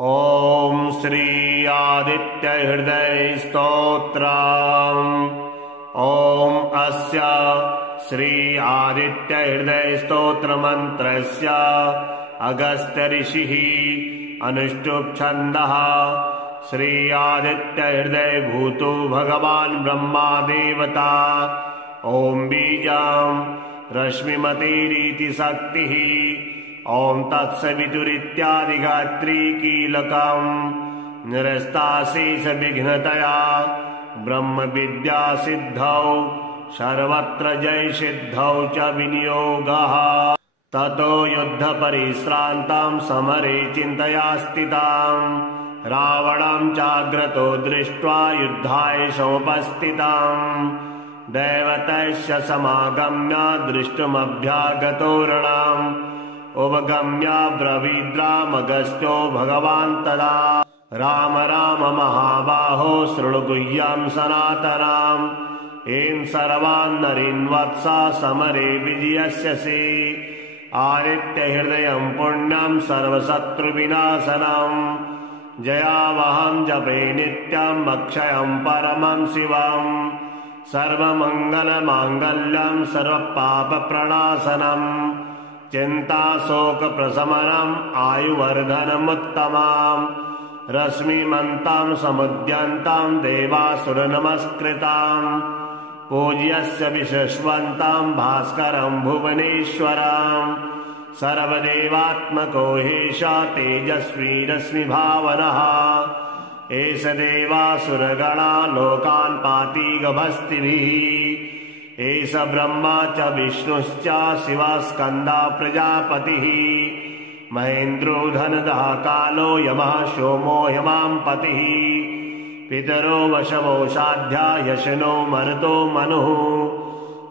ॐ श्री आदित्य हृदय स्तोत्रम्। ॐ अस्य श्री आदित्य हृदय स्तोत्र मंत्रस्य अगस्त्य ऋषिः अनुष्टुप् छन्दः। श्री आदित्य हृदय भूतो भगवान् ब्रह्मा देवता। ॐ बीजं रश्मिमतिरिति शक्तिः। ॐ तत्सवितुरित्यादि गात्री कीलकम्। निरस्ताशेष विघ्नतया ब्रह्म विद्या सिद्धौ सर्वत्र जय सिद्धौ च विनियोगः। ततो युद्ध परिश्रान्तं समरे चिन्तया स्थिताम्। रावणं चाग्रतो दृष्ट्वा युद्धाय समुपस्थितम्। दैवतैश्च समागम्य दृष्टुमभ्यागतो रणम्। उपगम्य ब्रवीद्रामगस्त्यो भगवान् तदा। राम राम महाबाहो शृणु गुह्यं सनातनम्। एं सर्वान् नरीन् वत्सा समरे विजयस्यसि। आदित्य हृदयं पुण्यं सर्वशत्रुविनाशनम्। जयावहं जपे नित्यम् अक्षयं परमं शिवम्। सर्वमङ्गलमाङ्गल्यं सर्वपापप्रणाशनम्। चिन्ताशोकप्रशमनम् आयुवर्धनमुत्तमाम्। रश्मिमन्तं समुद्यन्तं देवासुरनमस्कृताम्। पूज्यस्य विशस्वन्तं भास्करं भुवनेश्वरम्। सर्वदेवात्मको हेष तेजस्वी रश्मिभावनः। एष देवासुरगणा लोकान् पाति गभस्तिभिः। एष ब्रह्मा च विष्णुश्च शिवः स्कन्दा प्रजापतिः। महेन्द्रो धनदः कालो यमः सोमो हिमांपतिः। पितरो वशवो साध्या यशनो मरुतो मनुः।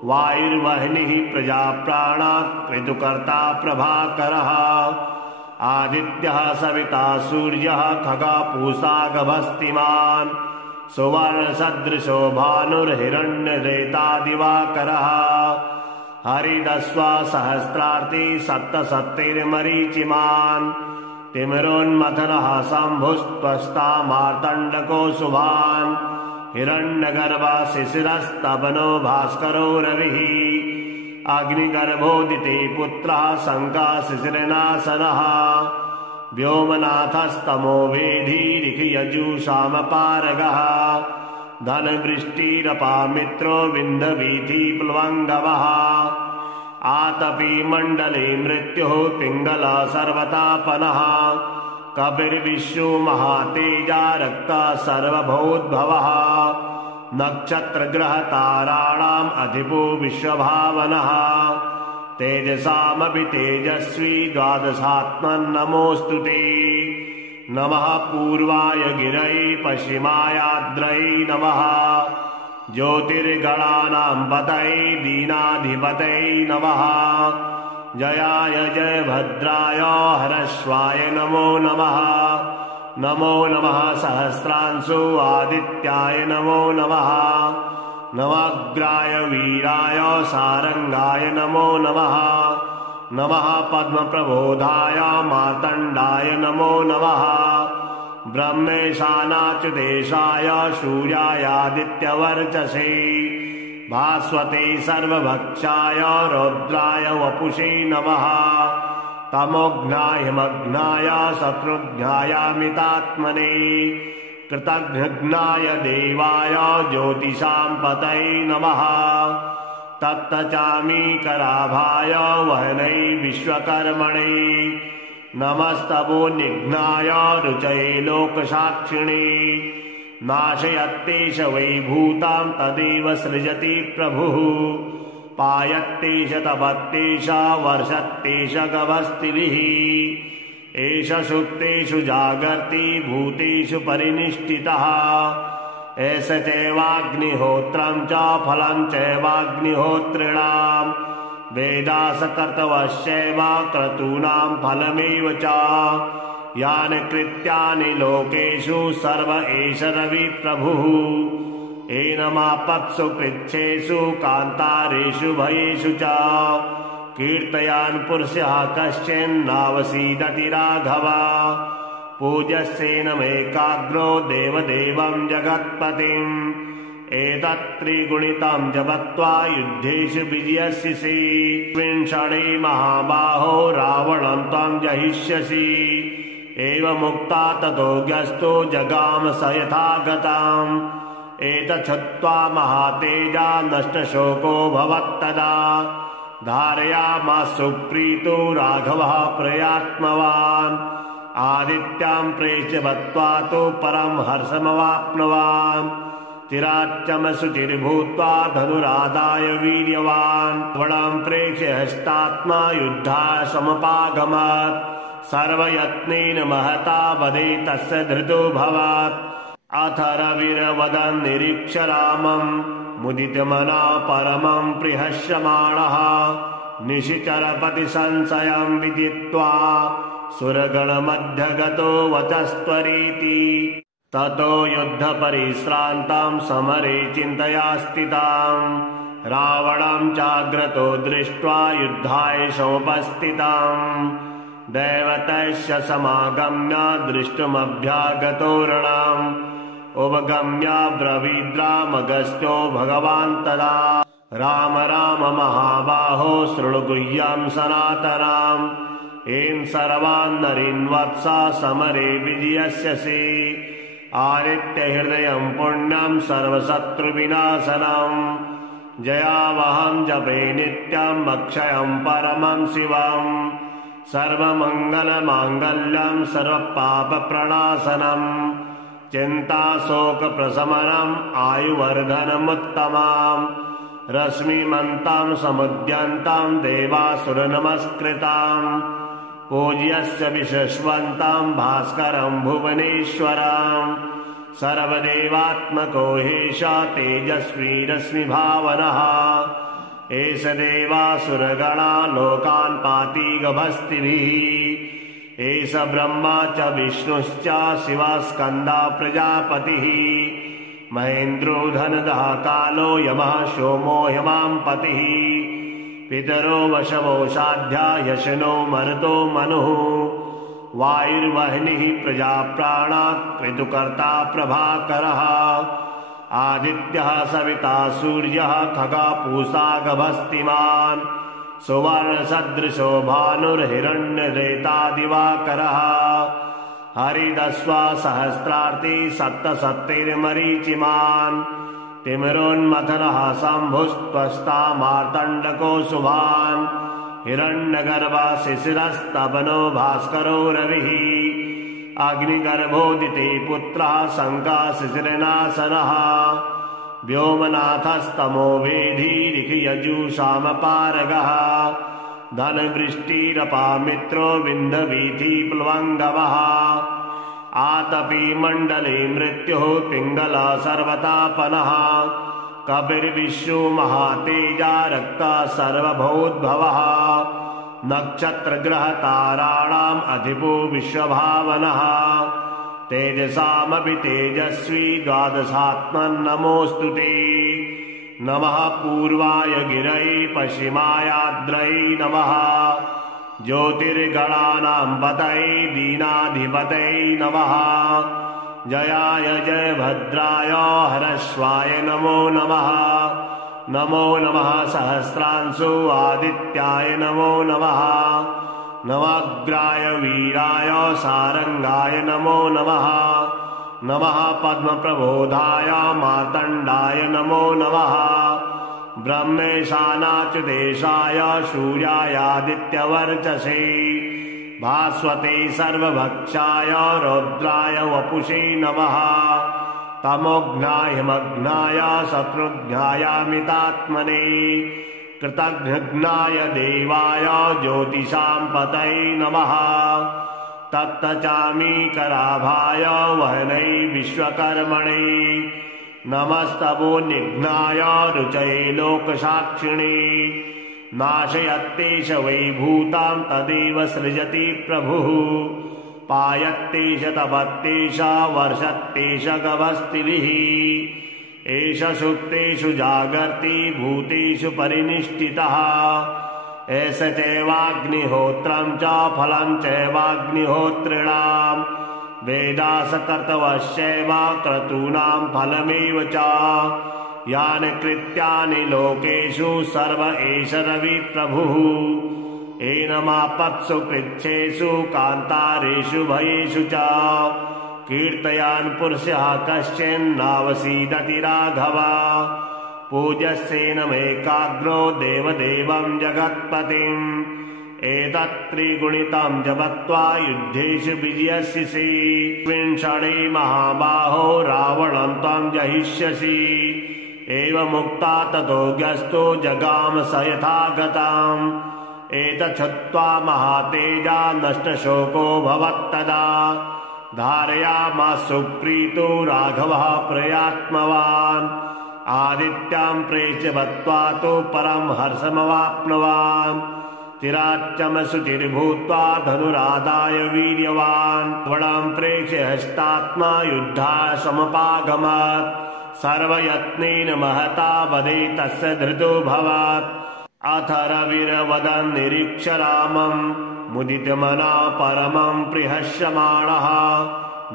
वायुर्वह्निः प्रजाप्राणा ऋतुकर्ता प्रभाकरः। आदित्यः सविता सूर्यः खगा पूषा गभस्तिमान्। सुवर्णसदृशो भानुर्हिरण्यरेता दिवाकरः। हरिदस्वा सहस्रार्ति सप्तसप्तैर्मरीचिमान्। तिमिरोन्मथनः शम्भुस्त्वष्टा मार्तण्डको शुभान्। हिरण्यगर्भा शिशिरस्तपनो भास्करो रविः। अग्निगर्भोदिते पुत्रः शङ्काशिशिरनाशनः। व्योमनाथस्तमो वेधीरिखयजुषामपारगः। धनवृष्टिरपामित्रो विन्ध्यवीथि प्लवङ्गवः। आतपी मण्डले मृत्युः पिङ्गला सर्वतापनः। कपिर्विश्वो महातेजा रक्ता सर्वभूद्भवः। नक्षत्रग्रहताराणाम् अधिपो विश्वभावनः। तेजसामपि तेजस्वी द्वादशात्मन् ते। नमः पूर्वाय गिरये पश्चिमायाद्रये नमः। ज्योतिर्गणानां पतये दीनाधिपतये नमः। जयाय जयभद्राय हरश्वाय नमो नमः। नमो नमः सहस्रांशो आदित्याय नमो नमः। नवाग्राय वीराय सारंगाय नमो नमः। नमः पद्मप्रबोधाय मार्तण्डाय नमो नमः। ब्रह्मेशानाच्युतेशाय सूर्यायादित्यवर्चसे। भास्वते सर्वभक्षाय रौद्राय वपुषे नमः। तमोघ्नाय हिमघ्नाय शत्रुघ्नायामितात्मने। कृतघ्नाय देवाय ज्योतिषां पतये नमः। तप्तचामीकराभाय वहनै विश्वकर्मणे। नमस्तवो निघ्नाय रुचये लोकसाक्षिणे। नाशयत्तेष वैभूतां तदेव सृजति प्रभुः। पायत्तेष तपत्तेष वर्षत्तेष गभस्तिभिः। एष सुप्तेषु जागर्ति भूतेषु परिनिष्ठितः। एष चैवाग्निहोत्रं च फलं चैवाग्निहोत्रिणाम्। वेदासकर्तवश्चैव क्रतूनां फलमेव च। यानि कृत्यानि लोकेषु सर्व एष रविप्रभुः। एनमापत्सु पृच्छेषु कान्तारेषु भयेषु च। कीर्तयान् पुरुषः कश्चिन्नावसीदति राघव। पूज्यस्येनमेकाग्रो देवदेवं जगत्पतिम् एतत्त्रिगुणितं जपत्वा युद्धेषु विजयस्यसि विंशणे महाबाहो रावणं त्वं जहिष्यसि एवमुक्ता ततो ग्यस्तो जगाम स यथा गताम् एतच्छ्रुत्वा महातेजा नष्टशोको भवत्तदा धारयामास सुप्रीतो राघवः प्रयात्मवान् आदित्यां प्रेक्ष्य बत्वा तु परं हर्षमवाप्नवान् चिराच्यम शुचिर्भूत्वा धनुरादाय वीर्यवान् वणं प्रेक्ष्य हस्तात्मा युद्धाय समुपागमत् सर्वयत्नेन महता वदे तस्य धृतो भवत् अथ रविर्वदन् निरीक्ष्य रामं मुदितमना परमं प्रहस्यमाणः निशिचरपतिसंशयं विदित्वा सुरगणमध्यगतो वचस्त्वरीति ततो युद्धपरिश्रान्तां समरे चिन्तया स्थिताम् रावणं चाग्रतो दृष्ट्वा युद्धाय समुपस्थिताम् दैवतस्य समागम्य दृष्टुमभ्यागतो रणम् उपगम्य ब्रवीद्रामगस्त्यो भगवान् तदा राम राम महाबाहो शृणु गुह्यं सनातनाम् एं सर्वान् नरीन् वत्सा समरे विजयस्यसि आदित्यहृदयं पुण्यं सर्वशत्रुविनाशनम् जयावहं जपे नित्यम् अक्षयं परमं शिवम् सर्वमङ्गलमाङ्गल्यं सर्वपापप्रणाशनम् चिन्ताशोकप्रशमनम् आयुवर्धनमुत्तमाम् रश्मिमन्तां समुद्यन्तां देवासुरनमस्कृताम् पूज्यस्य विशस्वन्तां भास्करं भुवनेश्वरम् सर्वदेवात्मको हेश तेजस्वी रश्मिभावनः एष देवासुरगणा लोकान् पाति गभस्तिभिः एष ब्रह्मा च विष्णुश्च शिवस्कन्दा प्रजापतिः महेन्द्रो धनदः कालो यमः सोमो हिमांपतिः पितरो वशवो साध्या यशनो मरुतो मनुः वायुर्वह्निः प्रजाप्राणा ऋतुकर्ता प्रभाकरः आदित्यः सविता सूर्यः खगा पूषा गभस्तिमान् सुवर्णसदृशो भानुर्हिरण्यरेता दिवाकरः हरिदस्वा सहस्रार्ति सप्तसप्तैर्मरीचिमान् तिमिरोन्मथनः शम्भुस्त्वष्टा मार्तण्डको शुभान् हिरण्यगर्भा शिशिरस्तपनो भास्करो रविः अग्निगर्भोदिते पुत्रः शङ्काशिशिरनाशनः व्योमनाथस्तमो वेधीरिखयजुषामपारगः धनवृष्टिरपामित्रो विन्ध्यवीथिप्लवङ्गवः आतपी मण्डले मृत्युः पिङ्गलः सर्वतापनः कपिर्विश्वो महातेजा रक्तः सर्वभूद्भवः नक्षत्रग्रहताराणाम् अधिपो विश्वभावनः तेजसामपि तेजस्वी द्वादशात्मन्नमोऽस्तु ते नमः पूर्वाय गिरये पश्चिमायाद्रये नमः ज्योतिर्गणानां पतये दीनाधिपतये नमः जयाय जयभद्राय हरश्वाय नमो नमः नमो नमः सहस्रांशो आदित्याय नमो नमः नवाग्राय वीराय सारंगाय नमो नमः नमः पद्मप्रबोधाय मार्तण्डाय नमो नमः ब्रह्मेशानाच्युतेशाय सूर्यायादित्यवर्चसे भास्वते सर्वभक्षाय रौद्राय वपुषे नमः तमोघ्नाय हिमघ्नाय शत्रुघ्नायामितात्मने कृतघ्नाय देवाय ज्योतिषां पतये नमः तप्तचामीकराभाय वहनै विश्वकर्मणे नमस्तवोनिघ्नाय रुचये लोकसाक्षिणे नाशयत्तेष वैभूतां तदेव सृजति प्रभुः पायत्तेष तपत्तेष वर्षत्तेष गभस्तिभिः एष सुप्तेषु जागर्ति भूतेषु परिनिष्ठितः एष चैवाग्निहोत्रं च फलं चैवाग्निहोत्रिणाम् वेदासकर्तवश्चैव क्रतूनां फलमेव च यानि कृत्यानि लोकेषु सर्व एष रविप्रभुः एनमापत्सु कृच्छेषु कान्तारेषु भयेषु च कीर्तयान् पुरुषः कश्चिन्नावसीदति राघव पूज्यस्येनमेकाग्रो देवदेवं जगत्पतिम् एतत्त्रिगुणितं जपत्वा युद्धेषु विजयस्यसि विंशणे महाबाहो रावणं त्वं जहिष्यसि एवमुक्ता ततो ग्यस्तो जगाम स यथा गताम् एतच्छ्रुत्वा महातेजा नष्टशोको भवत्तदा धारयामास सुप्रीतो राघवः प्रयात्मवान् आदित्यां प्रेक्ष्य बत्वा तु परं हर्षमवाप्नुवान् चिराच्चमसुचिर्भूत्वा धनुरादाय वीर्यवान् वणं प्रेक्ष्य हस्तात्मा युद्धाय समपागमत् सर्वयत्नेन महता वदे तस्य धृतो भवत् अथ रविर्वदन् निरीक्ष्य रामं मुदितमना परमं प्रहस्यमाणः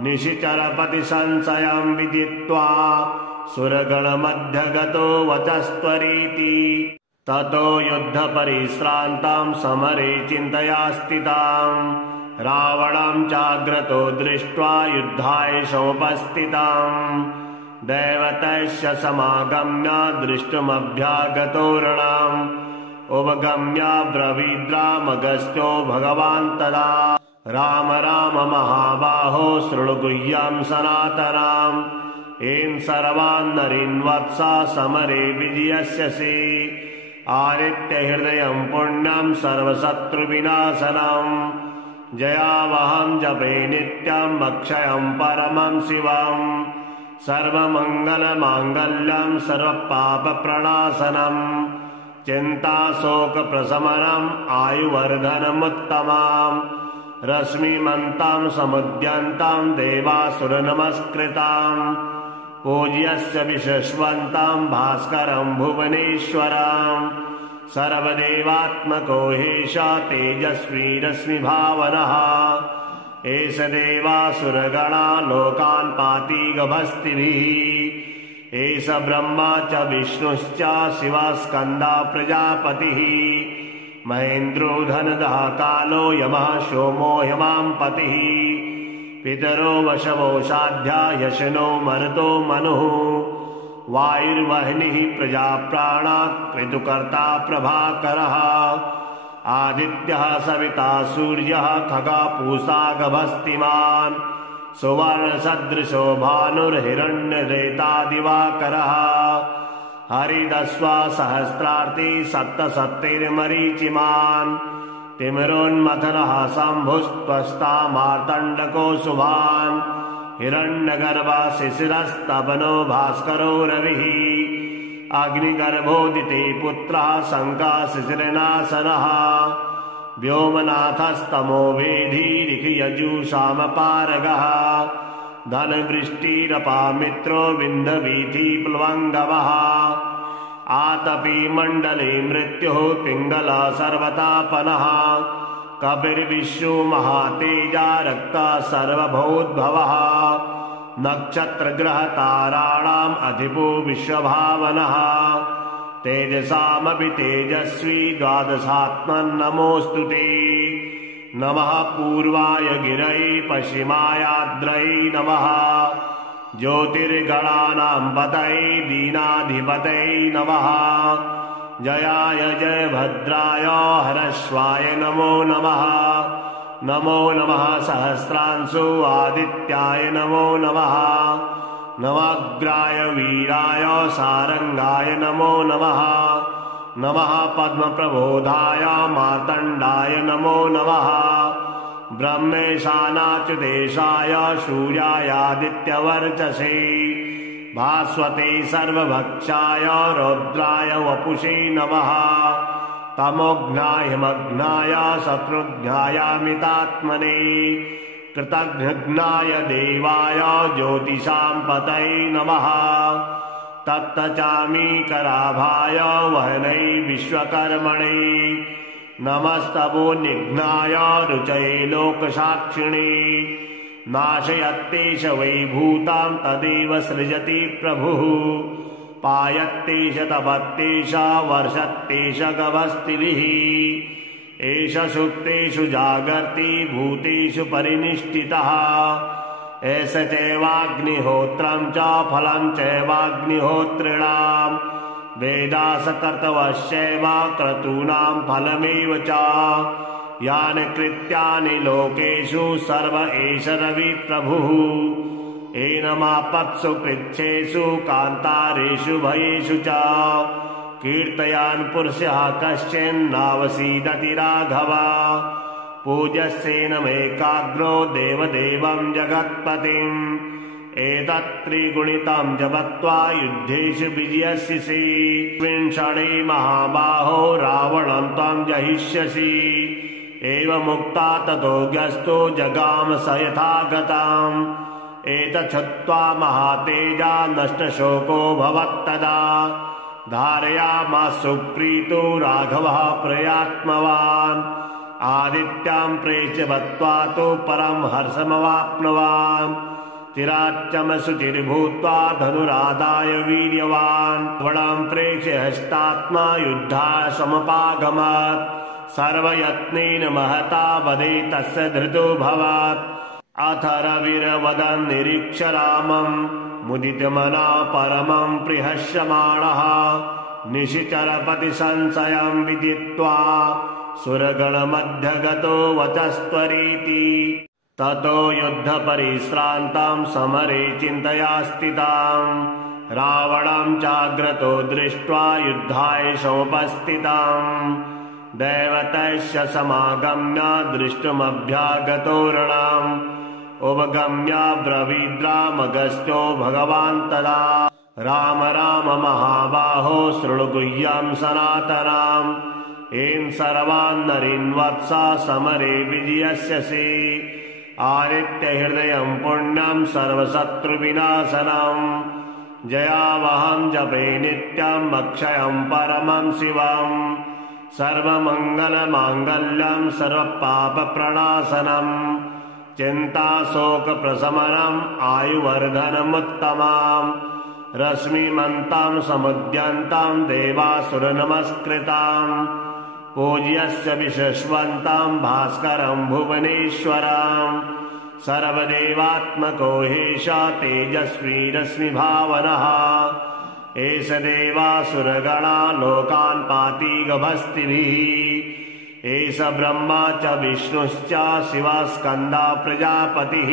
निशिचरपति संशयं विदित्वा सुरगणमध्यगतो वचस्त्वरीति ततो युद्धपरिश्रान्तां समरे चिन्तया स्थितां रावणं चाग्रतो दृष्ट्वा युद्धाय समुपस्थिताम् दैवतस्य समागम्य दृष्टुमभ्यागतो रणम् उपगम्य ब्रवीद्रामगस्त्यो भगवान् तदा राम राम महाबाहो शृणु गुह्यं सनातनम् एन् सर्वान् नरीन् वत्सा समरे विजयस्यसि आदित्यहृदयं पुण्यं सर्वशत्रुविनाशनम् जयावहं जपे नित्यम् अक्षयं परमं शिवम् सर्वमङ्गलमाङ्गल्यं सर्वपापप्रणाशनम् चिन्ताशोकप्रशमनम् आयुवर्धनमुत्तमाम् रश्मिमन्तां समुद्यन्तां देवासुरनमस्कृताम् पूज्यस्य विशस्वन्तां भास्करं भुवनेश्वरम् सर्वदेवात्मको हेष तेजस्वी रश्मिभावनः एष देवासुरगणा लोकान् पाति गभस्तिभिः एष ब्रह्मा च विष्णुश्च शिवस्कन्दा प्रजापतिः महेन्द्रो धनदः कालो यमः सोमो हिमांपतिः पितरो वशवो साध्या यशनो मरुतो मनुः वायुर्वह्निः प्रजाप्राणा ऋतुकर्ता प्रभाकरः आदित्यः सविता सूर्यः खगा पूषा गभस्तिमान् सुवर्णसदृशो भानुर्हिरण्यरेता दिवाकरः हरिदस्वा सहस्रार्ति सप्तसप्तैर्मरीचिमान् तिमिरोन्मथनः शम्भुस्त्वष्टा मार्तण्डको शुभान् हिरण्यगर्भा शिशिरस्तपनो भास्करो रविः अग्निगर्भोदिते पुत्रः शङ्काशिशिरनाशनः व्योमनाथस्तमो वेधीरिखयजुषामपारगः धनवृष्टिरपामित्रो विन्ध्यवीथिप्लवङ्गवः आतपी मण्डले मृत्युः पिङ्गला सर्वतापनः कपिर्विश्वो महातेजा रक्ता सर्वभूद्भवः नक्षत्रग्रहताराणाम् अधिपो विश्वभावनः तेजसामपि तेजस्वी द्वादशात्मन्नमोऽस्तु ते नमः पूर्वाय गिरये पश्चिमायाद्रये नमः ज्योतिर्गणानां पतये दीनाधिपतये नमः जयाय जयभद्राय हरश्वाय नमो नमः नमो नमः सहस्रांशो आदित्याय नमो नमः नवाग्राय वीराय सारंगाय नमो नमः नमः पद्मप्रबोधाय मार्तण्डाय नमो नमः ब्रह्मेशानाच्युतेशाय सूर्यायादित्यवर्चसे भास्वते सर्वभक्षाय रौद्राय वपुषे नमः तमोघ्नाय हिमघ्नाय शत्रुघ्नायामितात्मने कृतघ्नाय देवाय ज्योतिषां पतये नमः तप्तचामीकराभाय वहनै विश्वकर्मणे नमस्तवो निघ्नाय रुचये लोकसाक्षिणे नाशयत्तेष वै भूतां तदेव सृजति प्रभुः पायत्तेष तपत्तेष वर्षत्तेष गभस्तिभिः एष सुप्तेषु जागर्ति भूतेषु परिनिष्ठितः एष चैवाग्निहोत्रं च फलं चैवाग्निहोत्रिणां वेदासकर्तवश्चैव क्रतूनां फलमेव च यानि कृत्यानि लोकेषु सर्व एष रविप्रभुः एनमापत्सु पृच्छेषु कान्तारेषु भयेषु च कीर्तयान् पुरुषः कश्चिन्नावसीदति राघव पूज्यस्येनमेकाग्रो देवदेवं जगत्पतिम् एतत्त्रिगुणितं जपत्वा युद्धेषु विजयस्यसि विंशणे महाबाहो रावणं त्वं जहिष्यसि एवमुक्ता ततो व्यस्तो जगाम स यथा गताम् एतच्छ्रुत्वा महातेजा नष्टशोको भवत्तदा धारयामास सुप्रीतो राघवः प्रयात्मवान् आदित्यां प्रेक्ष्य बत्वा तु परं हर्षमवाप्नुवान् चिराच्चमसुचिर्भूत्वा धनुरादाय वीर्यवान् वणं प्रेक्ष्य हस्तात्मा युद्धाय समुपागमत् सर्वयत्नेन महता वदे तस्य धृतो भवत् अथ रविर्वदन् निरीक्ष्य रामं मुदितमना परमं प्रहस्यमाणः निशिचरपतिसंशयं विदित्वा सुरगणमध्यगतो वचस्त्वरीति ततो युद्धपरिश्रान्तां समरे चिन्तया स्थितां रावणं चाग्रतो दृष्ट्वा युद्धाय समुपस्थिताम् दैवतस्य समागम्य दृष्टुमभ्यागतो रणम् उपगम्य ब्रवीद्रामगस्त्यो भगवान् तदा राम राम महाबाहो शृणु गुह्यं सनातनाम् एन् सर्वान् नरीन् वत्सा समरे विजयस्यसि आदित्यहृदयं पुण्यं सर्वशत्रुविनाशनम् जयावहं जपे नित्यम् अक्षयं परमं शिवम् सर्वमङ्गलमाङ्गल्यं सर्वपापप्रणाशनम् चिन्ताशोकप्रशमनम् आयुवर्धनमुत्तमाम् रश्मिमन्तां समुद्यन्तां देवासुरनमस्कृताम् पूज्यस्य विशस्वन्तां भास्करं भुवनेश्वरम् सर्वदेवात्मको हेष तेजस्वी रश्मिभावनः एष देवासुरगणा लोकान् पाति गभस्तिभिः एष ब्रह्मा च विष्णुश्च शिवस्कन्दा प्रजापतिः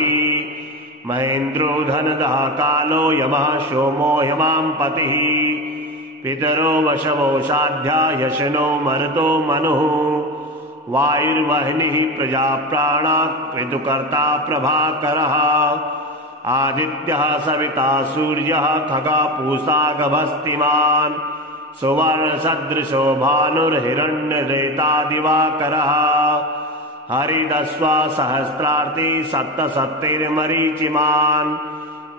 महेन्द्रो धनदः कालो यमः सोमो हिमांपतिः पितरो वशवो साध्या यशनो मरुतो मनुः वायुर्वह्निः प्रजाप्राणा ऋतुकर्ता प्रभाकरः आदित्यः सविता सूर्यः खगा पूषा गभस्तिमान् सुवर्णसदृशो भानुर्हिरण्यरेता दिवाकरः हरिदस्वा सहस्रार्ति सप्तसप्तैर्मरीचिमान्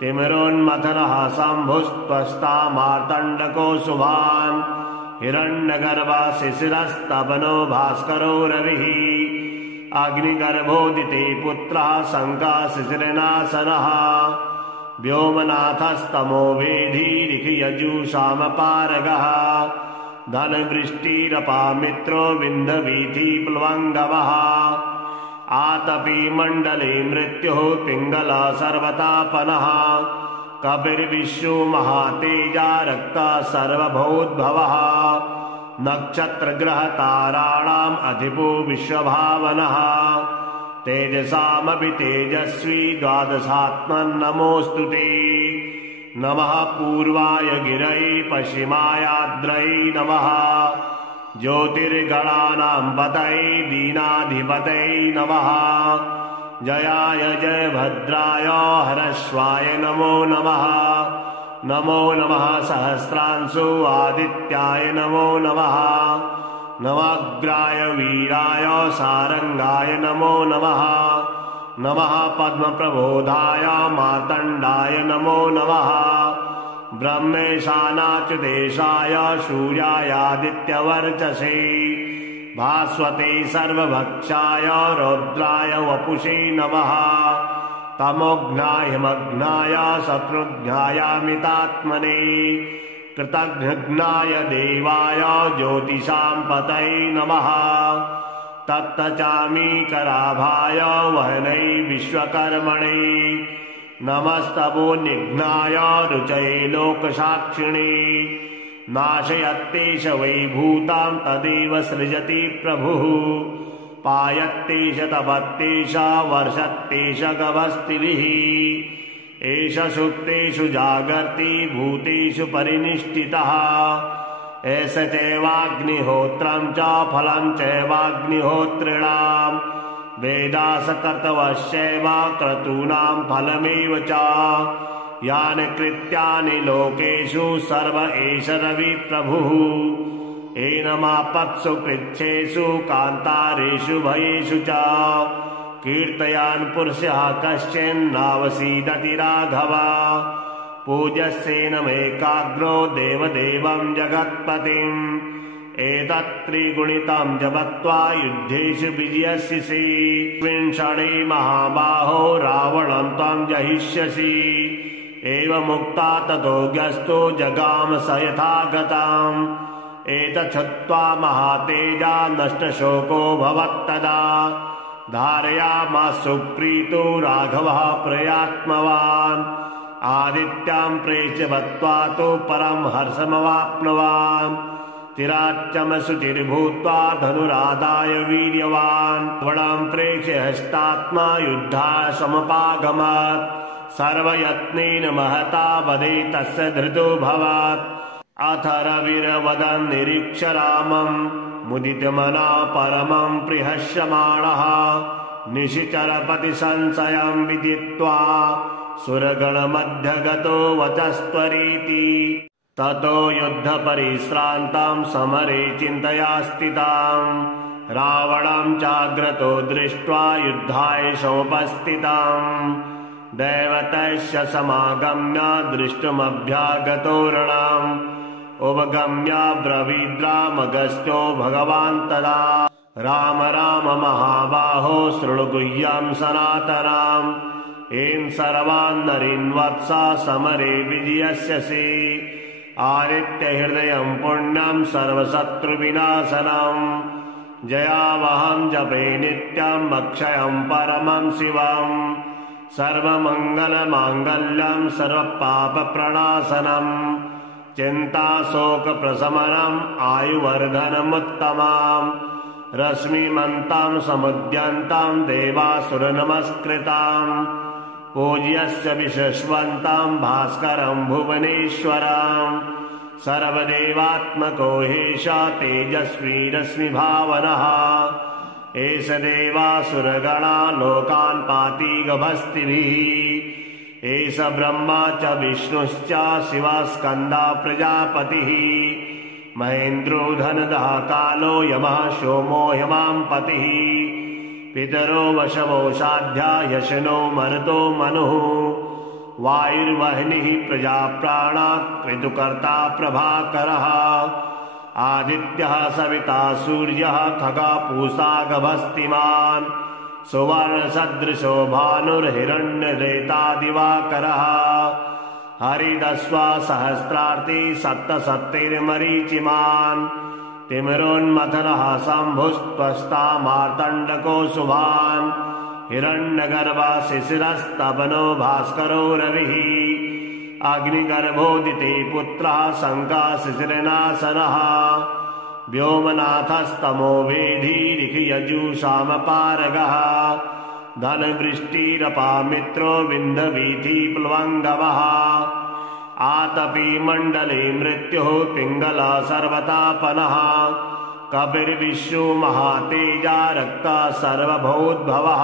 तिमिरोन्मथनः शम्भुस्त्वस्ता मार्तण्डको शुभान् हिरण्यगर्भा शिशिरस्तपनो भास्करो रविः अग्निगर्भोदिते पुत्रः शङ्काशिशिरनाशनः व्योमनाथस्तमो वेधीरिखयजुषामपारगः धनवृष्टिरपामित्रो विन्ध्यवीथिप्लवङ्गवः आतपी मण्डले मृत्युः पिङ्गलः सर्वतापनः कपिर्विश्वो महातेजा रक्तः सर्वभूद्भवः नक्षत्रग्रहताराणाम् अधिपो विश्वभावनः तेजसामपि तेजस्वी द्वादशात्मन् ते नमः पूर्वाय गिरये पश्चिमायाद्रये नमः ज्योतिर्गणानां पतये दीनाधिपतये नमः जयाय जयभद्राय हरश्वाय नमो नमः नमो नमः सहस्रांशु आदित्याय नमो नमः नवाग्राय वीराय सारंगाय नमो नमः नमः पद्मप्रबोधाय मार्तण्डाय नमो नमः ब्रह्मेशानाच्युतेशाय सूर्यायादित्यवर्चसे भास्वते सर्वभक्षाय रौद्राय वपुषे नमः तमोघ्नाय मग्नाय शत्रुघ्नायामितात्मने कृतघ्नाय देवाय ज्योतिषां पतये नमः तप्तचामीकराभाय वहनै विश्वकर्मणे नमस्तपोनिघ्नाय रुचये लोकसाक्षिणे नाशयत्तेष वैभूतां तदेव सृजति प्रभुः पायत्तेष तपत्तेष वर्षत्तेष गभस्तिभिः एष सुप्तेषु जागर्ति भूतेषु परिनिष्ठितः एष चैवाग्निहोत्रं च फलं चैवाग्निहोत्रिणां वेदासकर्तवश्चैव क्रतूनां फलमेव च यानि कृत्यानि लोकेषु सर्व एष रविप्रभुः एनमापत्सु पृच्छेषु कान्तारेषु भयेषु च कीर्तयान् पुरुषः कश्चिन्नावसीदति राघव पूज्यस्येनमेकाग्रो देवदेवं जगत्पतिम् एतत्त्रिगुणितं जपत्वा युद्धेषु विजयस्यसि विंशणे महाबाहो रावणं त्वं जहिष्यसि एवमुक्ता ततो ग्यस्तो जगाम स यथा गताम् एतच्छ्रुत्वा महातेजा नष्टशोको भवत्तदा धारयामास सुप्रीतो राघवः प्रयात्मवान् आदित्यां प्रेक्ष्य बत्वा तु परं हर्षमवाप्नुवान् तिराच्चमसुचिर्भूत्वा धनुरादाय वीर्यवान् वणं प्रेक्ष्य हस्तात्मा युद्धाय समुपागमत् सर्वयत्नेन महता वदे तस्य धृतो भवत् अथ रविर्वदन् निरीक्ष्य रामं मुदितमना परमं प्रहस्यमाणः निशिचरपति संशयं विदित्वा सुरगणमध्यगतो वचस्त्वरीति ततो युद्धपरिश्रान्तां समरे चिन्तया स्थितां रावणं चाग्रतो दृष्ट्वा युद्धाय समुपस्थिताम् दैवतस्य समागम्य दृष्टुमभ्यागतो रणम् उपगम्य ब्रवीद्रामगस्त्यो भगवान् तदा राम राम महाबाहो शृणु गुह्यं सनातनाम् एं सर्वान् नरीन् वत्सा समरे विजयस्यसि आदित्यहृदयं पुण्यं सर्वशत्रुविनाशनम् जयावहं जपे नित्यम् अक्षयं परमं शिवम् सर्वमङ्गलमाङ्गल्यं सर्वपापप्रणाशनम् चिन्ताशोकप्रशमनम् आयुवर्धनमुत्तमाम् रश्मिमन्तां समुद्यन्तां देवासुरनमस्कृताम् पूज्यस्य विशस्वन्तां भास्करं भुवनेश्वरम् सर्वदेवात्मको हेष तेजस्वी रश्मिभावनः एष देवासुरगणा लोकान् पाति गभस्तिभिः एष ब्रह्मा च विष्णुश्च शिवस्कन्दा प्रजापतिः महेन्द्रो धनदः कालो यमः सोमो हिमांपतिः पितरो वशवो साध्या यशनो मरुतो मनुः वायुर्वह्निः प्रजाप्राणा ऋतुकर्ता प्रभाकरः आदित्यः सविता सूर्यः खगा पूषा गभस्तिमान् सुवर्णसदृशो भानुर्हिरण्यरेता दिवाकरः हरिदस्वा सहस्रार्ति सप्तसप्तैर्मरीचिमान् तिमिरोन्मथनः शम्भुस्त्वष्टा मार्तण्डको शुभान् हिरण्यगर्भा शिशिरस्तपनो भास्करो रविः अग्निगर्भोदिते पुत्रः शङ्काशिशिरनाशनः व्योमनाथस्तमो वेधीरिखयजुषामपारगः धनवृष्टिरपामित्रो विन्ध्यवीथिप्लवङ्गवः आतपी मण्डले मृत्युः पिङ्गला सर्वतापनः कपिर्विश्वो महातेजा रक्ता सर्वभूद्भवः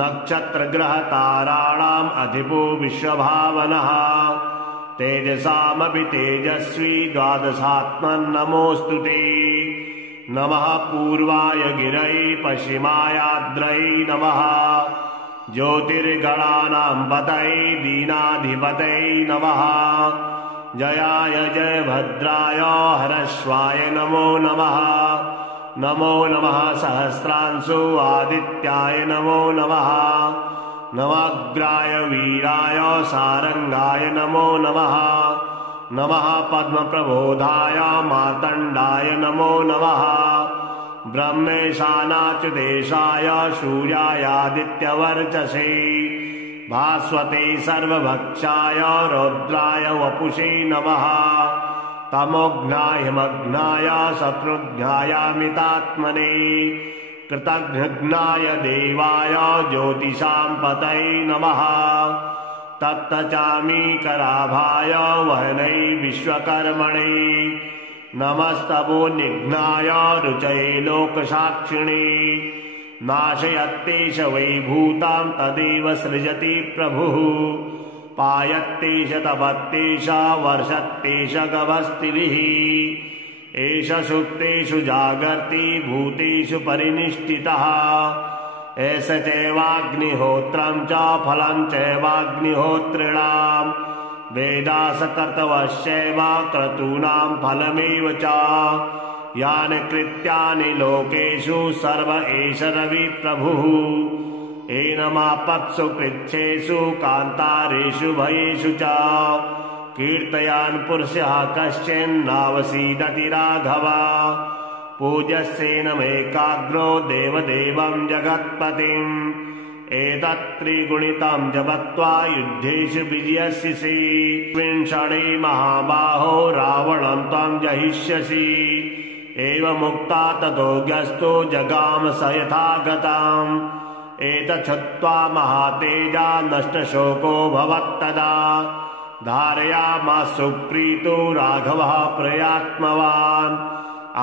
नक्षत्रग्रहताराणाम् अधिपो विश्वभावनः तेजसामपि तेजस्वी द्वादशात्मन्नमोऽस्तु ते नमः पूर्वाय गिरये पश्चिमायाद्रये नमः ज्योतिर्गणानां पतये दीनाधिपतये नमः जयाय जयभद्राय हरश्वाय नमो नमः नमो नमः सहस्रांशु आदित्याय नमो नमः नवाग्राय वीराय सारंगाय नमो नमः। नमः पद्मप्रबोधाय मार्तण्डाय नमो नमः। ब्रह्मेशानाच्युतेशाय सूर्यायादित्यवर्चसे भास्वते सर्वभक्षाय रौद्राय वपुषे नमः। तमोघ्नाय हिमघ्नाय शत्रुघ्नायामितात्मने कृतघ्नाय देवाय ज्योतिषां पतये नमः। तप्तचामीकराभाय वहनै विश्वकर्मणे नमस्तपोनिघ्नाय रुचये लोकसाक्षिणे नाशयत्तेष वैभूतां तदेव सृजति प्रभुः पायत्तेष तपत्तेष वर्षत्तेष गभस्तिभिः एष सुप्तेषु जागर्ति भूतेषु परिनिष्ठितः एष चैवाग्निहोत्रं च फलं चैवाग्निहोत्रिणां वेदासकर्तवश्चैव क्रतूनां फलमेव च यानि कृत्यानि लोकेषु सर्व एष रविप्रभुः एनमापत्सु पृच्छेषु कान्तारेषु भयेषु च कीर्तयान् पुरुषः कश्चिन्नावसीदति राघव पूज्यस्येनमेकाग्रो देवदेवं जगत्पतिम् एतत्त्रिगुणितं जपत्वा युद्धेषु विजयस्यसि विंशणे महाबाहो रावणं त्वं जहिष्यसि एवमुक्ता ततो ग्यस्तो जगाम स यथा गताम् एतच्छ्रुत्वा महातेजा नष्टशोको भवत्तदा धारयामास सुप्रीतो राघवः प्रयात्मवान्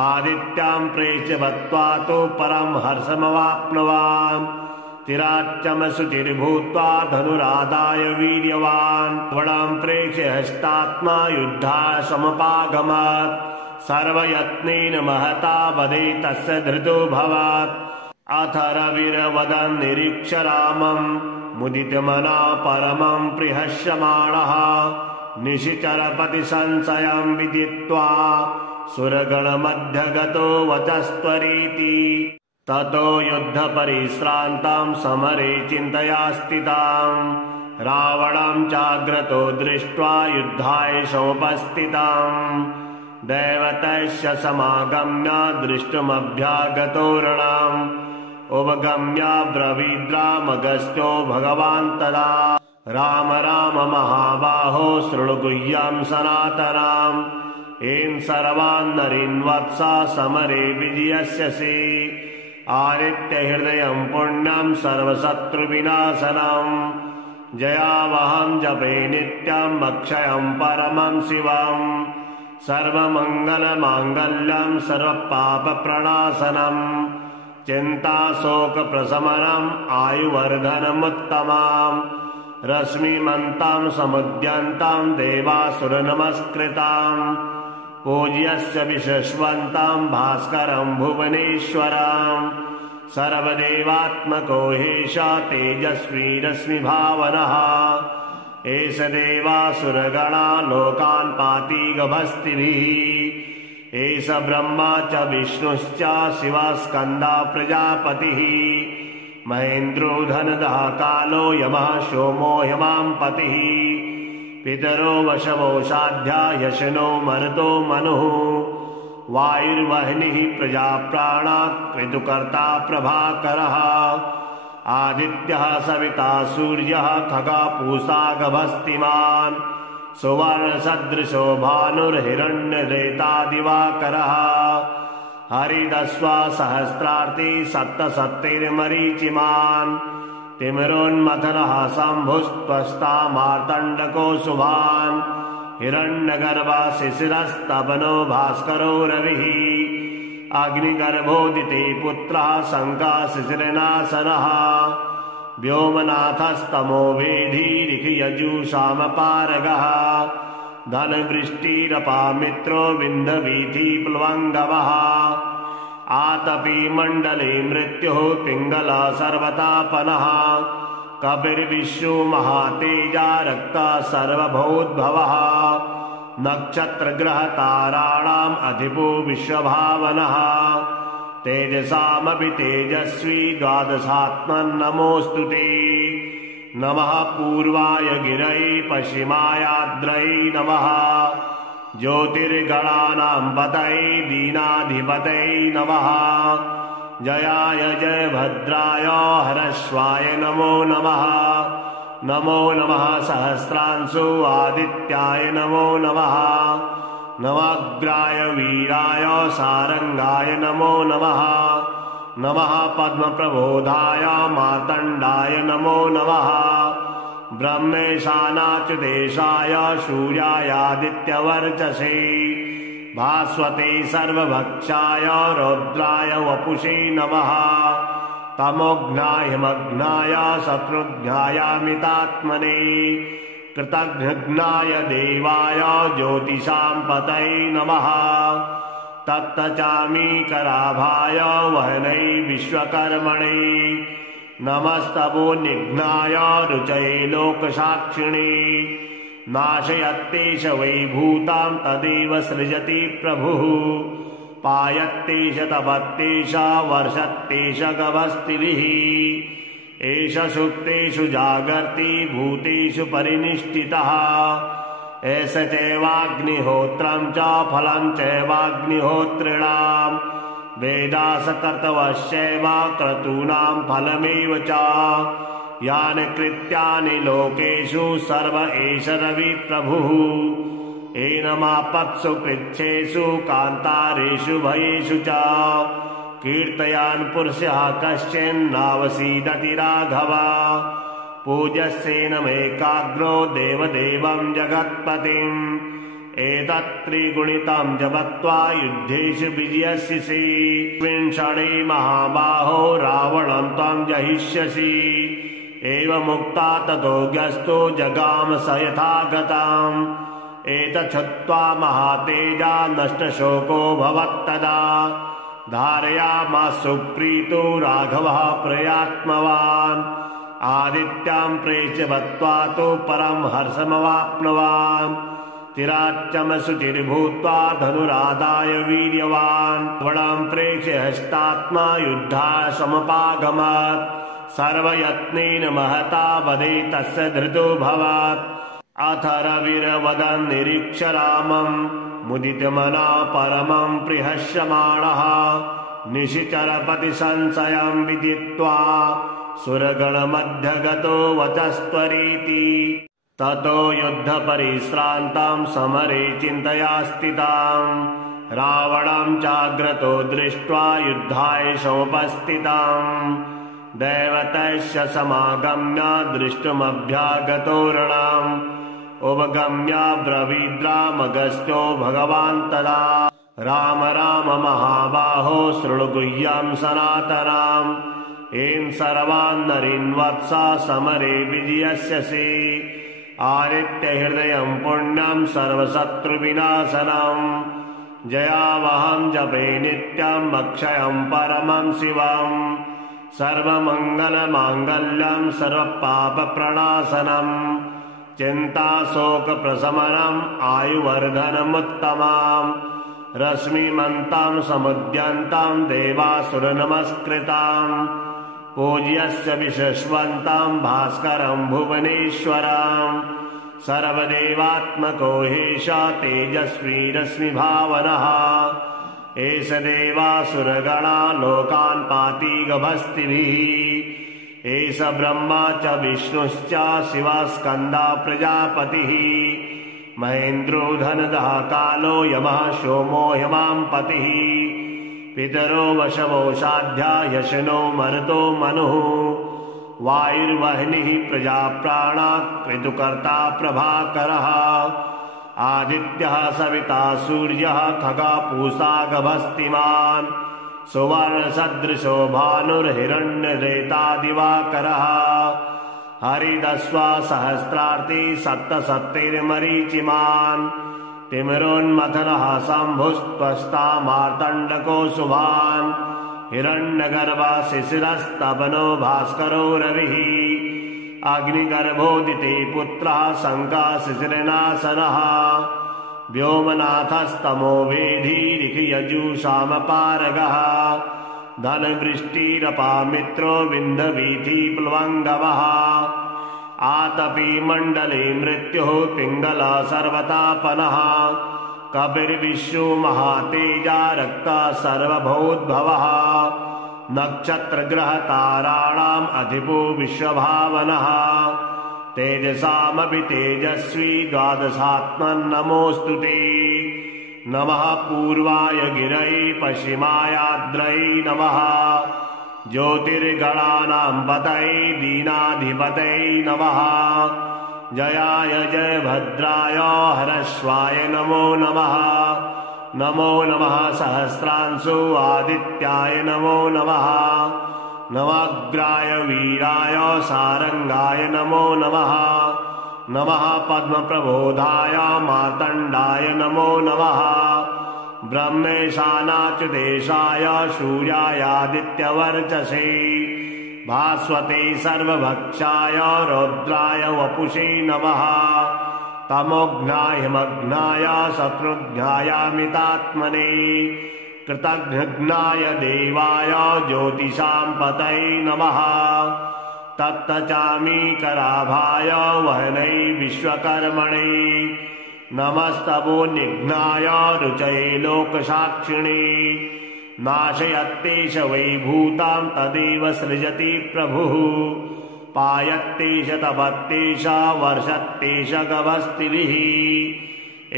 आदित्यां प्रेक्ष्य बत्वा तु परं हर्षमवाप्नुवान् चिराच्चमसुचिर्भूत्वा धनुरादाय वीर्यवान् वणं प्रेक्ष्य हस्तात्मा युद्धाय समपागमत् सर्वयत्नेन महता वदे तस्य धृतो भवत् अथ रविर्वदन् निरीक्ष्य रामं मुदितमना परमं प्रहस्यमाणः निशिचरपतिसंशयं विदित्वा सुरगणमध्यगतो वचस्त्वरीति ततो युद्धपरिश्रान्तां समरे चिन्तया स्थितां रावणं चाग्रतो दृष्ट्वा युद्धाय समुपस्थिताम् दैवतस्य समागम्य दृष्टुमभ्यागतो रणम् उपगम्य ब्रवीद्रामगस्त्यो भगवान् तदा राम राम महाबाहो शृणु गुह्यं सनातनाम् एं सर्वान् नरीन् वत्स समरे विजयस्यसि आदित्यहृदयं पुण्यं सर्वशत्रुविनाशनम् जयावहं जपे नित्यं अक्षयं परमं शिवम् सर्वमङ्गलमाङ्गल्यं सर्वपापप्रणाशनम् चिन्ताशोकप्रशमनम् आयुवर्धनमुत्तमाम् रश्मिमन्तां समुद्यन्तां देवासुरनमस्कृताम् पूज्यस्य विशस्वन्तां भास्करं भुवनेश्वरम् सर्वदेवात्मको हेष तेजस्वी रश्मिभावनः एष देवासुरगणा लोकान् पाति गभस्तिभिः एष ब्रह्मा च विष्णुश्च शिवस्कन्दा प्रजापतिः महेन्द्रो धनदः कालो यमः सोमो हिमांपतिः पितरो वशवो साध्या यशनो मरुतो मनुः वायुर्वह्निः प्रजाप्राणा ऋतुकर्ता प्रभाकरः आदित्यः सविता सूर्यः खगा पूषा गभस्तिमान् सुवर्णसदृशो भानुर्हिरण्यरेता दिवाकरः हरिदस्वा सहस्रार्ति सप्तसप्तैर्मरीचिमान् तिमिरोन्मथनः शम्भुस्त्वष्टा मार्तण्डको शुभान् हिरण्यगर्भा शिशिरस्तपनो भास्करो रविः अग्निगर्भोदिते पुत्रः शङ्काशिशिरनाशनः व्योमनाथस्तमो वेधीरिखयजुषामपारगः धनवृष्टिरपामित्रो विन्ध्यवीथिप्लवङ्गवः आतपी मण्डले मृत्युः पिङ्गला सर्वतापनः कपिर्विश्वो महातेजा रक्ता सर्वभूद्भवः नक्षत्रग्रहताराणाम् अधिपो विश्वभावनः तेजसामपि तेजस्वी द्वादशात्मन् नमोऽस्तु ते नमः पूर्वाय गिरये पश्चिमायाद्रये नमः ज्योतिर्गणानां पतये दीनाधिपतये नमः जयाय जयभद्राय हरश्वाय नमो नमः नमो नमः सहस्रांशु आदित्याय नमो नमः नवाग्राय वीराय सारंगाय नमो नमः नमः पद्मप्रबोधाय मार्तण्डाय नमो नमः ब्रह्मेशानाच्युतेशाय सूर्यायादित्यवर्चसे भास्वते सर्वभक्षाय रौद्राय वपुषे नमः तमोघ्नाय हिमघ्नाय शत्रुघ्नायामितात्मने कृतघ्नाय देवाय ज्योतिषां पतये नमः तप्तचामीकराभाय वहनै विश्वकर्मणे नमस्तपोनिघ्नाय रुचये लोकसाक्षिणे नाशयत्तेष वैभूतां तदेव सृजति प्रभुः पायत्तेष तपत्तेष वर्षत्तेष गभस्तिभिः एष सुप्तेषु जागर्ति भूतेषु परिनिष्ठितः एष चैवाग्निहोत्रं च फलं चैवाग्निहोत्रिणां वेदासकर्तवश्चैव क्रतूनां फलमेव च यानि कृत्यानि लोकेषु सर्व एष रविप्रभुः एनमापत्सु पृच्छेषु कान्तारेषु भयेषु च कीर्तयान् पुरुषः कश्चिन्नावसीदति राघव पूज्यस्येनमेकाग्रो देवदेवं जगत्पतिम् एतत्त्रिगुणितं जपत्वा युद्धेषु विजयस्यसि विंशणे महाबाहो रावणं त्वं जहिष्यसि एवमुक्ता ततो व्यस्तो जगाम स यथागतम् एतच्छ्रुत्वा महातेजा नष्टशोको भवत्तदा धारयामास सुप्रीतो राघवः प्रयात्मवान् आदित्यां प्रेक्ष्य बत्वा तु परं हर्षमवाप्नुवान् चिराच्चमशुचिर्भूत्वा धनुरादाय वीर्यवान् वणं प्रेक्ष्य हस्तात्मा युद्धाय समुपागमत् सर्वयत्नेन महता वदे तस्य धृतो भवत् अथ रविर्वदन् निरीक्ष्य रामं मुदितमना परमं प्रहस्यमाणः निशिचरपतिसंशयं विदित्वा सुरगणमध्यगतो वचस्त्वरीति ततो युद्धपरिश्रान्तां समरे चिन्तया स्थितां रावणं चाग्रतो दृष्ट्वा युद्धाय समुपस्थितां दैवतस्य समागम्य दृष्टुमभ्यागतो रणम् उपगम्य ब्रवीद्रामगस्त्यो भगवान् तदा राम राम महाबाहो शृणु गुह्यं सनातनाम् एन् सर्वान् नरीन् वत्सा समरे विजयस्यसि आदित्यहृदयं पुण्यं सर्वशत्रुविनाशनम् जयावहं जपे नित्यम् अक्षयं परमं शिवम् सर्वमङ्गलमाङ्गल्यं सर्वपापप्रणाशनम् चिन्ताशोकप्रशमनम् आयुवर्धनमुत्तमाम् रश्मिमन्तां समुद्यन्तां देवासुरनमस्कृताम् पूज्यस्य विशस्वन्तां भास्करं भुवनेश्वरम् सर्वदेवात्मको हेष तेजस्वी रश्मिभावनः एष देवासुरगणा लोकान् पाति गभस्तिभिः एष ब्रह्मा च विष्णुश्च शिवस्कन्दा प्रजापतिः महेन्द्रो धनदः कालो यमः सोमो हिमांपतिः पितरो वशवो साध्या यशनो मरुतो मनुः वायुर्वह्निः प्रजाप्राणा ऋतुकर्ता प्रभाकरः आदित्यः सविता सूर्यः खगा पूषा गभस्तिमान् सुवर्णसदृशो भानुर्हिरण्यरेता दिवाकरः हरिदस्वा सहस्रार्ति सप्तसप्तैर्मरीचिमान् तिमिरोन्मथनः शम्भुस्त्वष्टा मार्तण्डको शुभान् हिरण्यगर्भा शिशिरस्तपनो भास्करो रविः अग्निगर्भोदिते पुत्रः शङ्काशिशिरनाशनः व्योमनाथस्तमो वेधीरिखयजुषामपारगः धनवृष्टिरपामित्रो विन्ध्यवीथि प्लवङ्गवः आतपी मण्डले मृत्युः पिङ्गला सर्वतापनः कपिर्विश्वो महातेजा रक्ता सर्वभूद्भवः नक्षत्रग्रहताराणाम् अधिपो विश्वभावनः तेजसामपि तेजस्वी द्वादशात्मन्नमोऽस्तु ते नमः पूर्वाय गिरये पश्चिमायाद्रये नमः ज्योतिर्गणानां पतये दीनाधिपतये नमः जयाय जयभद्राय हरश्वाय नमो नमः नमो नमः सहस्रांशु आदित्याय नमो नमः नवाग्राय वीराय सारंगाय नमो नमः नमः पद्मप्रबोधाय मार्तण्डाय नमो नमः ब्रह्मेशानाच्युतेशाय सूर्यायादित्यवर्चसे भास्वते सर्वभक्षाय रौद्राय वपुषे नमः तमोघ्नाय हिमघ्नाय शत्रुघ्नायामितात्मने कृतघ्नाय देवाय ज्योतिषां पतये नमः तप्तचामीकराभाय वहनै विश्वकर्मणे नमस्तपोनिघ्नाय रुचये लोकसाक्षिणे नाशयत्तेष वैभूतां तदेव सृजति प्रभुः पायत्तेष तपत्तेष वर्षत्तेष गभस्तिभिः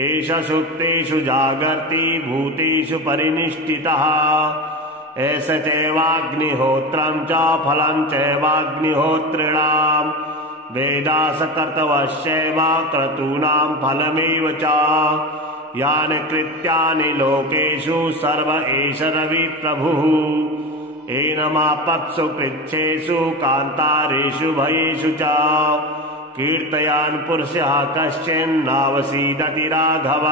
एष सुप्तेषु जागर्ति भूतेषु परिनिष्ठितः एष चैवाग्निहोत्रं च फलं चैवाग्निहोत्रिणां वेदासकर्तवश्चैव क्रतूनां फलमेव च यानि कृत्यानि लोकेषु सर्व एष रविप्रभुः एनमापत्सु पृच्छेषु कान्तारेषु भयेषु च कीर्तयान् पुरुषः कश्चिन्नावसीदति राघव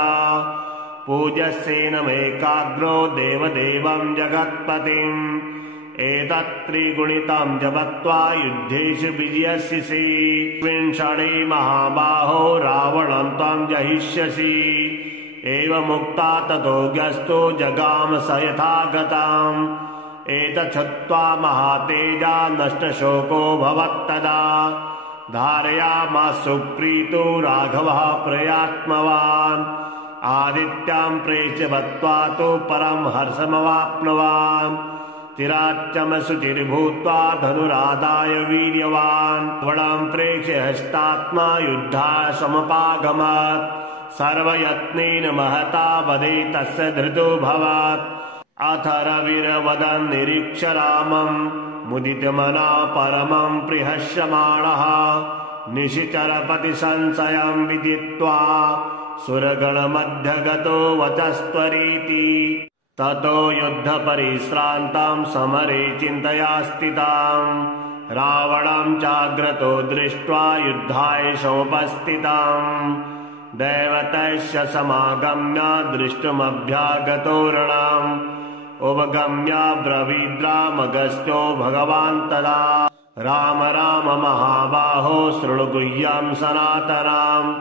पूज्यस्येनमेकाग्रो देवदेवं जगत्पतिम् एतत्त्रिगुणितं जपत्वा युद्धेषु विजयस्यसि विंशणे महाबाहो रावणं त्वं जहिष्यसि एवमुक्ता ततो ग्यस्तो जगाम स यथा गताम् एतच्छ्रुत्वा महातेजा नष्टशोको भवत्तदा धारयामास सुप्रीतो राघवः प्रयात्मवान् आदित्यां प्रेक्ष्य बत्वा तु परं हर्षमवाप्नुवान् चिराच्चमसुचिर्भूत्वा धनुरादाय वीर्यवान् वणं प्रेक्ष्य हस्तात्मा युद्धाय समपागमत् सर्वयत्नेन महता वदे तस्य धृतो भवत् अथ रविर्वदन् निरीक्ष्य रामम् मुदितमना परमं प्रहस्यमाणः निशिचरपति संशयं विदित्वा सुरगणमध्यगतो वचस्त्वरीति ततो युद्धपरिश्रान्तां समरे चिन्तया स्थितां रावणं चाग्रतो दृष्ट्वा युद्धाय समुपस्थिताम् दैवतैश्च समागम्य दृष्टुमभ्यागतो रणम् उपगम्य ब्रवीद्रामगस्त्यो भगवान् तदा राम राम महाबाहो शृणु गुह्यं सनातनाम्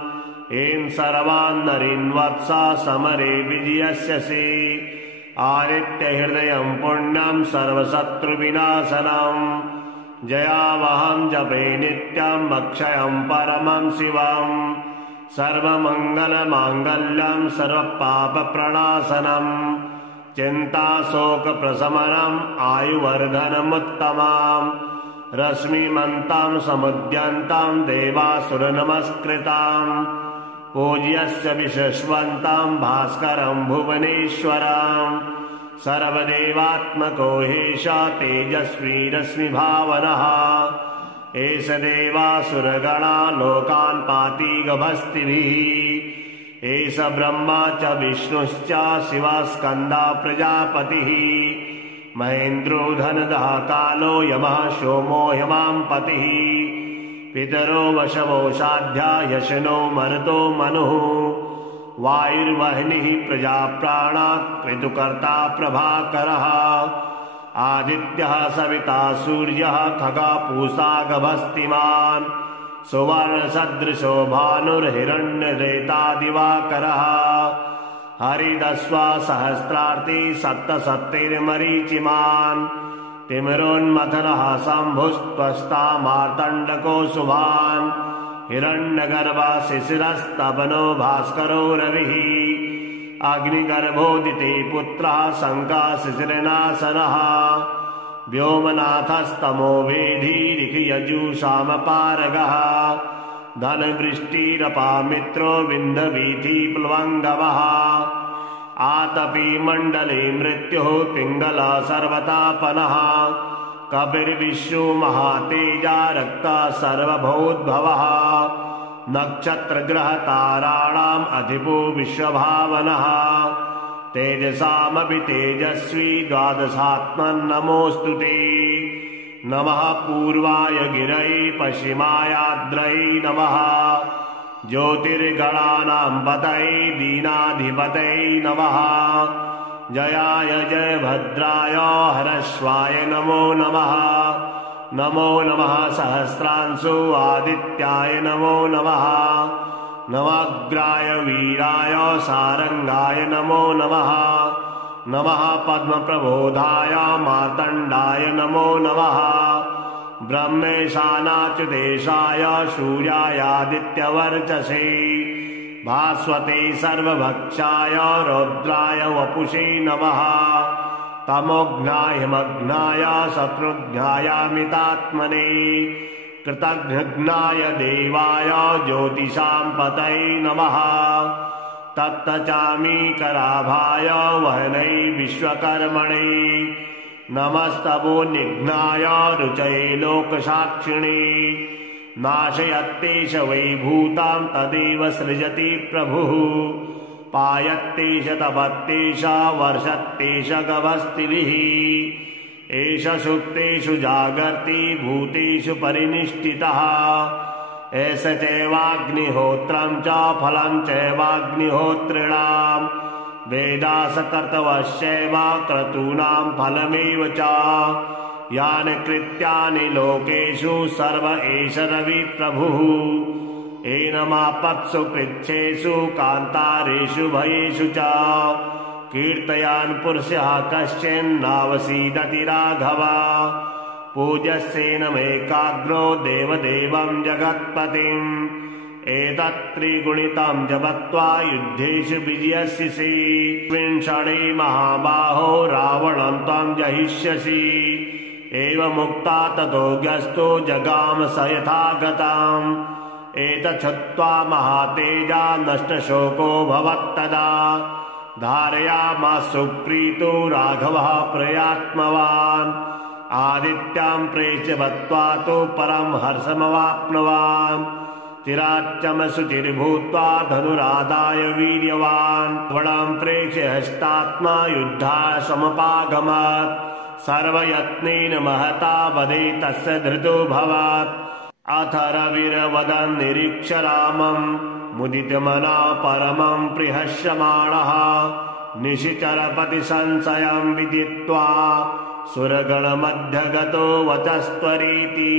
एन् सर्वान् नरीन् वत्सा समरे विजयस्यसि आदित्यहृदयं पुण्यं सर्वशत्रुविनाशनम् जयावहं जपे नित्यम् अक्षयं परमं शिवम् सर्वमङ्गलमाङ्गल्यं सर्वपापप्रणाशनम् चिन्ताशोकप्रशमनम् आयुवर्धनमुत्तमाम् रश्मिमन्तां समुद्यन्तां देवासुरनमस्कृताम् पूज्यस्य विशस्वन्तां भास्करं भुवनेश्वरम् सर्वदेवात्मको हेष तेजस्वी रश्मिभावनः एष देवासुरगणा लोकान् पाति गभस्तिभिः एष ब्रह्मा च विष्णुश्च शिवस्कन्दा प्रजापतिः महेन्द्रो धनदः कालो यमः सोमो हिमांपतिः पितरो वशवो साध्या यशनो मरुतो मनुः वायुर्वह्निः प्रजाप्राणा ऋतुकर्ता प्रभाकरः आदित्यः सविता सूर्यः खगा पूषा गभस्तिमान् सुवर्णसदृशो भानुर्हिरण्यरेता दिवाकरः हरिदस्वा सहस्रार्ति सप्तसप्तैर्मरीचिमान् तिमिरोन्मथनः शम्भुस्त्वष्टा मार्तण्डको शुभान् हिरण्यगर्भः शिशिरस्तपनो भास्करो रविः अग्निगर्भोदिते पुत्रः शङ्काशिशिरनाशनः व्योमनाथस्तमो वेधीरिखयजुषामपारगः धनवृष्टिरपामित्रो विन्ध्यवीथि प्लवङ्गवः आतपी मण्डले मृत्युः पिङ्गलः सर्वतापनः कपिर्विश्वो महातेजा रक्तः सर्वभूद्भवः नक्षत्रग्रहताराणाम् अधिपो विश्वभावनः तेजसामपि तेजस्वी द्वादशात्मन्नमोऽस्तु ते नमः पूर्वाय गिरये पश्चिमायाद्रये नमः ज्योतिर्गणानां पतये दीनाधिपतये नमः जयाय जयभद्राय हरश्वाय नमो नमः नमो नमः सहस्रांशु आदित्याय नमो नमः नवाग्राय वीराय सारंगाय नमो नमः नमः पद्मप्रबोधाय मार्तण्डाय नमो नमः ब्रह्मेशानाच्युतेशाय सूर्यायादित्यवर्चसे भास्वते सर्वभक्षाय रौद्राय वपुषे नमः तमोघ्नाय हिमघ्नाय शत्रुघ्नायामितात्मने कृतघ्नाय देवाय ज्योतिषां पतये नमः तप्तचामीकराभाय वहनै विश्वकर्मणे नमस्तवोनिघ्नाय रुचये लोकसाक्षिणे नाशयत्तेष वैभूतां तदेव सृजति प्रभुः पायत्तेष तपत्तेष वर्षत्तेष गभस्तिभिः एष सुप्तेषु जागर्ति भूतेषु परिनिष्ठितः एष चैवाग्निहोत्रं च फलं चैवाग्निहोत्रिणाम् वेदासकर्तवश्चैव क्रतूनां फलमेव च यानि कृत्यानि लोकेषु सर्व एष रविप्रभुः एनमापत्सु पृच्छेषु कान्तारेषु भयेषु च कीर्तयान् पुरुषः कश्चिन्नावसीदति राघव पूज्यस्येनमेकाग्रो देवदेवं जगत्पतिम् एतत्त्रिगुणितं जपत्वा युद्धेषु विजयस्यसि विंशणे महाबाहो रावणं त्वं जहिष्यसि एवमुक्ता ततो व्यस्तो जगाम स यथा गताम् एतच्छ्रुत्वा महातेजा नष्टशोको भवत्तदा धारयामास सुप्रीतो राघवः प्रयात्मवान् आदित्यां प्रेक्ष्य बत्वा तु परं हर्षमवाप्नुवान् चिराच्चमशुचिर्भूत्वा धनुरादाय वीर्यवान् वणं प्रेक्ष्य हस्तात्मा युद्धाय समपागमत् सर्वयत्नेन महता वदे तस्य धृतो भवत् अथ रविर्वदन् निरीक्ष्य रामं मुदितमना परमं प्रहस्यमाणः निशिचरपतिसंशयं विदित्वा सुरगणमध्यगतो वचस्त्वरीति।